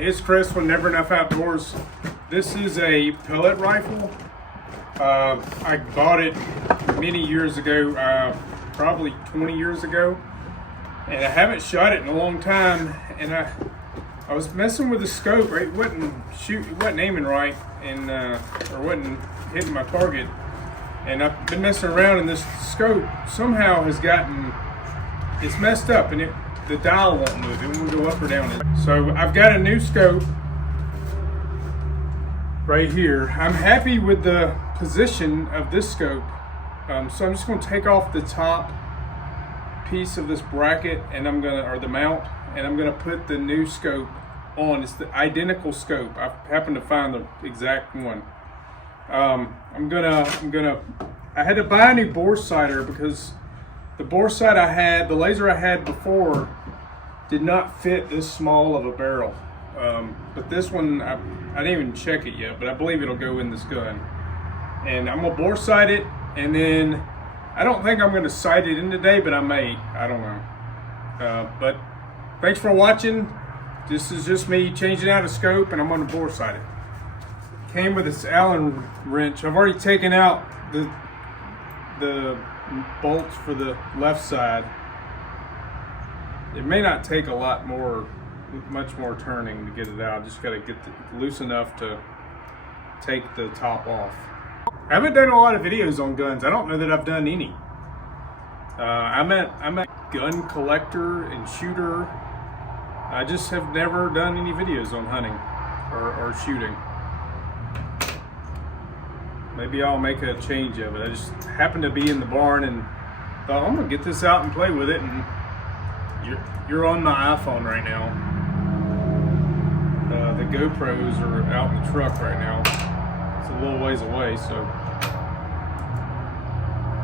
It's Chris with Never Enough Outdoors. This is a pellet rifle. I bought it many years ago, probably 20 years ago, and I haven't shot it in a long time. And I was messing with the scope. It wasn't aiming right, and or wasn't hitting my target. And I've been messing around, and this scope somehow has it's messed up, and the dial won't move. It won't go up or down. So I've got a new scope right here. I'm happy with the position of this scope. So I'm just going to take off the top piece of this bracket, and or the mount, and I'm going to put the new scope on. It's the identical scope. I happened to find the exact one. I had to buy a new bore sighter because the bore sight the laser I had before did not fit this small of a barrel. But this one, I didn't even check it yet, but I believe it'll go in this gun. And I'm gonna bore sight it, and then I don't think I'm gonna sight it in today, but I may, I don't know. But thanks for watching. This is just me changing out a scope, and I'm gonna bore sight it. Came with this Allen wrench. I've already taken out the bolts for the left side. It may not take much more turning to get it out. Just got to get loose enough to take the top off. I haven't done a lot of videos on guns. I don't know that I've done any. I'm a gun collector and shooter. I just have never done any videos on hunting or shooting. Maybe I'll make a change of it. I just happened to be in the barn and thought, I'm gonna get this out and play with it. And you're on my iPhone right now. The GoPros are out in the truck right now. It's a little ways away, so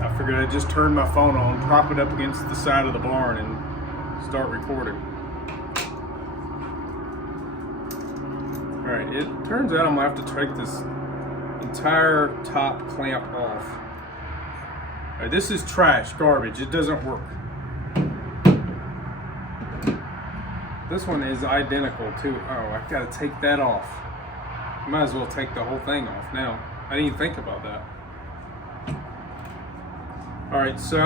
I figured I'd just turn my phone on, prop it up against the side of the barn, and start recording. All right, it turns out I'm gonna have to take this entire top clamp off. All right, this is trash, garbage. It doesn't work. This one is identical too. Oh, I've got to take that off. Might as well take the whole thing off now. I didn't even think about that. All right, so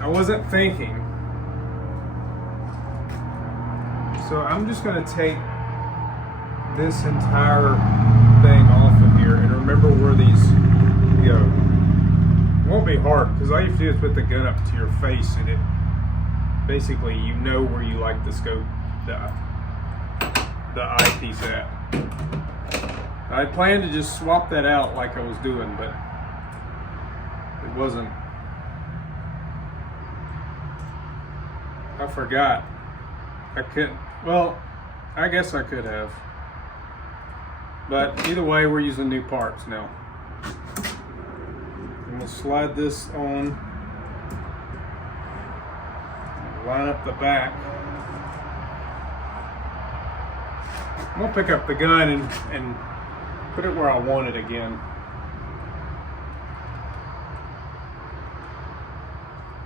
I wasn't thinking. So I'm just gonna take this entire thing off of here and remember where these go. It won't be hard because all you have to do is put the gun up to your face, and it basically, you know where you like the scope, the eyepiece at. I planned to just swap that out like I was doing, but it wasn't. I forgot. I couldn't. Well, I guess I could have. But either way, we're using new parts now. I'm gonna slide this on. Line up the back. I'm gonna pick up the gun and put it where I want it again.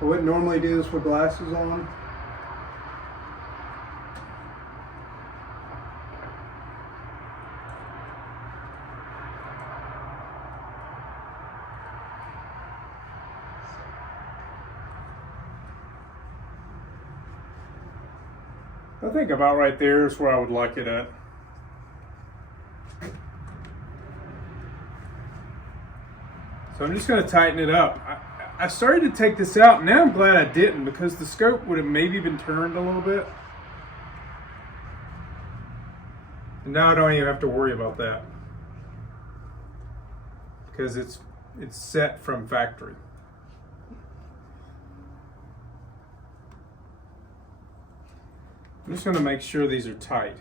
I wouldn't normally do this with glasses on. I think about right there is where I would like it at. So I'm just going to tighten it up. I started to take this out. Now I'm glad I didn't, because the scope would have maybe been turned a little bit. And now I don't even have to worry about that, because it's set from factory. I'm just going to make sure these are tight.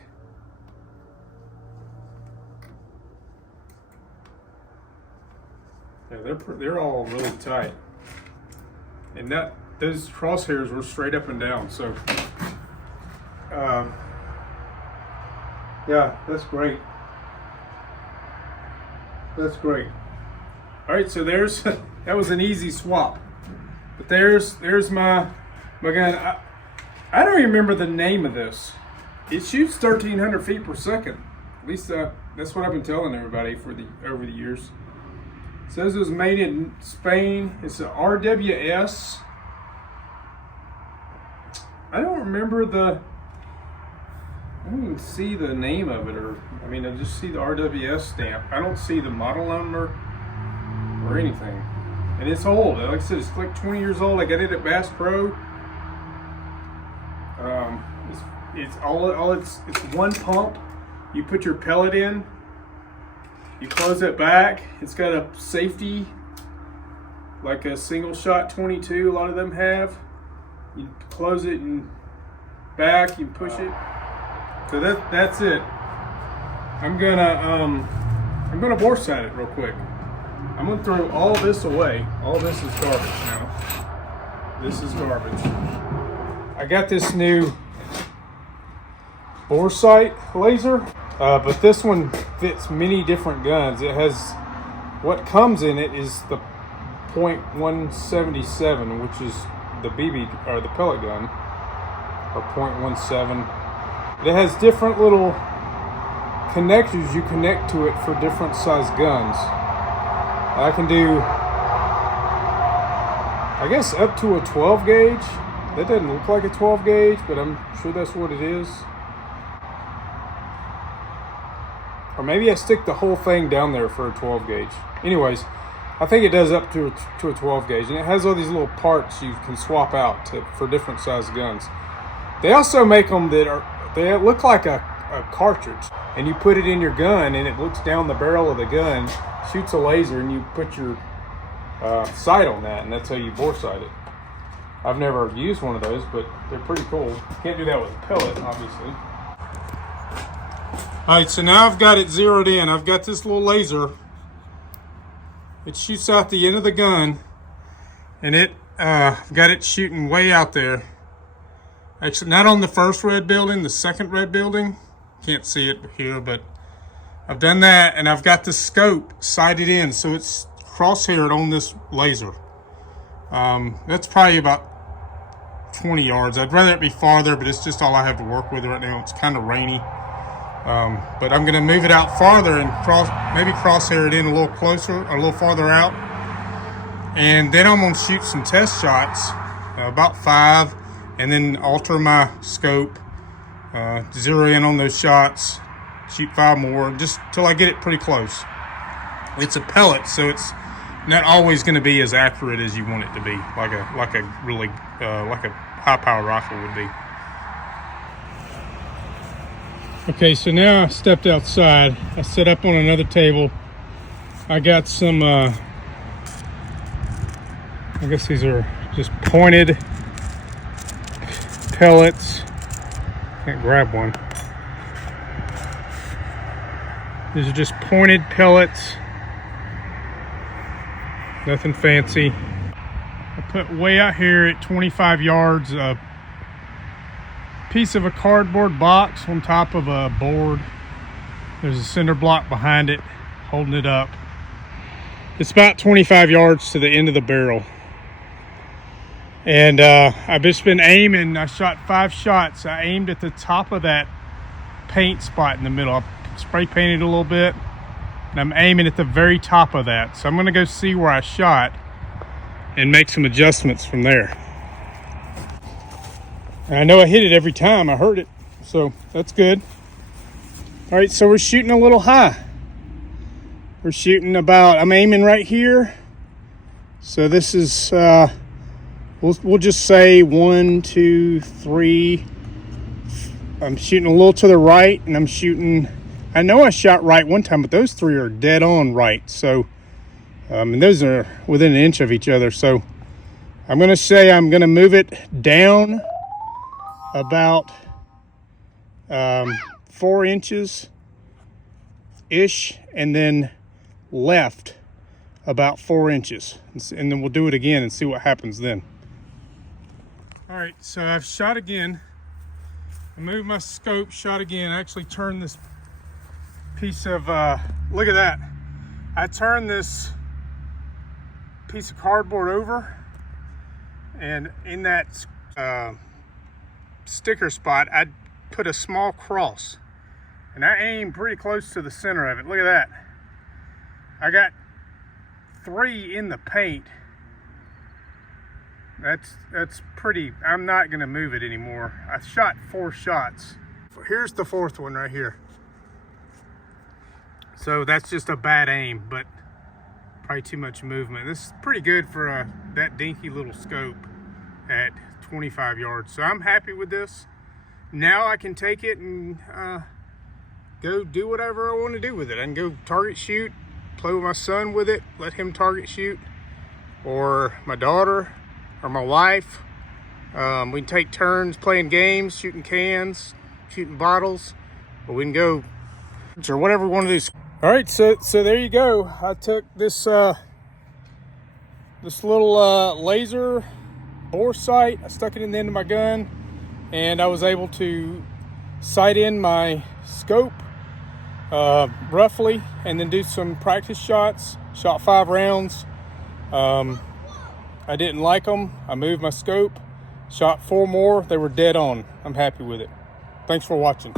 Yeah, they're all really tight, and those crosshairs were straight up and down. So, yeah, that's great. That's great. All right, so there's that was an easy swap. But there's my gun. I don't even remember the name of this. It shoots 1,300 feet per second. At least that's what I've been telling everybody for over the years. It says it was made in Spain. It's an RWS. I don't remember I don't even see the name of it, I just see the RWS stamp. I don't see the model number or anything. And it's old. Like I said, it's like 20 years old. I got it at Bass Pro. It's one pump. You put your pellet in. You close it back. It's got a safety, like a single shot 22. A lot of them have. You close it and back. You push it. So that's it. I'm gonna bore sight it real quick. I'm gonna throw all this away. All this is garbage now. This is garbage. I got this new bore sight laser, but this one fits many different guns. It has, what comes in it is the .177, which is the BB or the pellet gun, or .17. It has different little connectors you connect to it for different size guns. I can do, I guess, up to a 12 gauge. That doesn't look like a 12 gauge, but I'm sure that's what it is. Or maybe I stick the whole thing down there for a 12 gauge. Anyways, I think it does up to a 12 gauge, and it has all these little parts you can swap out for different size guns. They also make them they look like a cartridge, and you put it in your gun, and it looks down the barrel of the gun, shoots a laser, and you put your sight on that, and that's how you bore sight it. I've never used one of those, but they're pretty cool. Can't do that with a pellet, obviously. Alright, so now I've got it zeroed in. I've got this little laser. It shoots out the end of the gun, and I've got it shooting way out there. Actually, not on the first red building, the second red building. Can't see it here, but I've done that, and I've got the scope sighted in, so it's crosshaired on this laser. That's probably about 20 yards. I'd rather it be farther, but it's just all I have to work with right now. It's kind of rainy. But I'm going to move it out farther and maybe crosshair it in a little closer, or a little farther out. And then I'm going to shoot some test shots, about 5, and then alter my scope, zero in on those shots, shoot 5 more, just till I get it pretty close. It's a pellet, so it's not always going to be as accurate as you want it to be, like a really like a high power rifle would be. Okay, so now I stepped outside. I set up on another table. I got some, I guess these are just pointed pellets. Can't grab one. These are just pointed pellets. Nothing fancy. I put way out here at 25 yards a piece of a cardboard box on top of a board. There's a cinder block behind it holding it up. It's about 25 yards to the end of the barrel. And I've just been aiming. I shot 5 shots. I aimed at the top of that paint spot in the middle. I spray painted a little bit, and I'm aiming at the very top of that. So I'm going to go see where I shot and make some adjustments from there. And I know I hit it every time. I heard it, so that's good. All right, so we're shooting a little high. We're shooting about, I'm aiming right here. So this is, we'll just say 1, 2, 3. I'm shooting a little to the right, and I'm shooting, I know I shot right one time, but those 3 are dead on right. So, and those are within an inch of each other. So I'm going to say I'm going to move it down about 4 inches ish, and then left about 4 inches, and then we'll do it again and see what happens then. All right, so I've shot again. I moved my scope, shot again. I actually turned this piece of look at that. I turned this piece of cardboard over, and in that sticker spot, I put a small cross. And I aimed pretty close to the center of it. Look at that. I got 3 in the paint. That's pretty. I'm not gonna move it anymore. I shot 4 shots. Here's the 4th one right here. So that's just a bad aim, but probably too much movement. This is pretty good for that dinky little scope at 25 yards. So I'm happy with this. Now I can take it and go do whatever I want to do with it. I can go target shoot, play with my son with it, let him target shoot, or my daughter, or my wife. We can take turns playing games, shooting cans, shooting bottles, or we can go or whatever we want to do. All right, so there you go. I took this this little laser bore sight, I stuck it in the end of my gun, and I was able to sight in my scope roughly, and then do some practice shots. Shot 5 rounds. I didn't like them. I moved my scope, shot 4 more. They were dead on. I'm happy with it. Thanks for watching.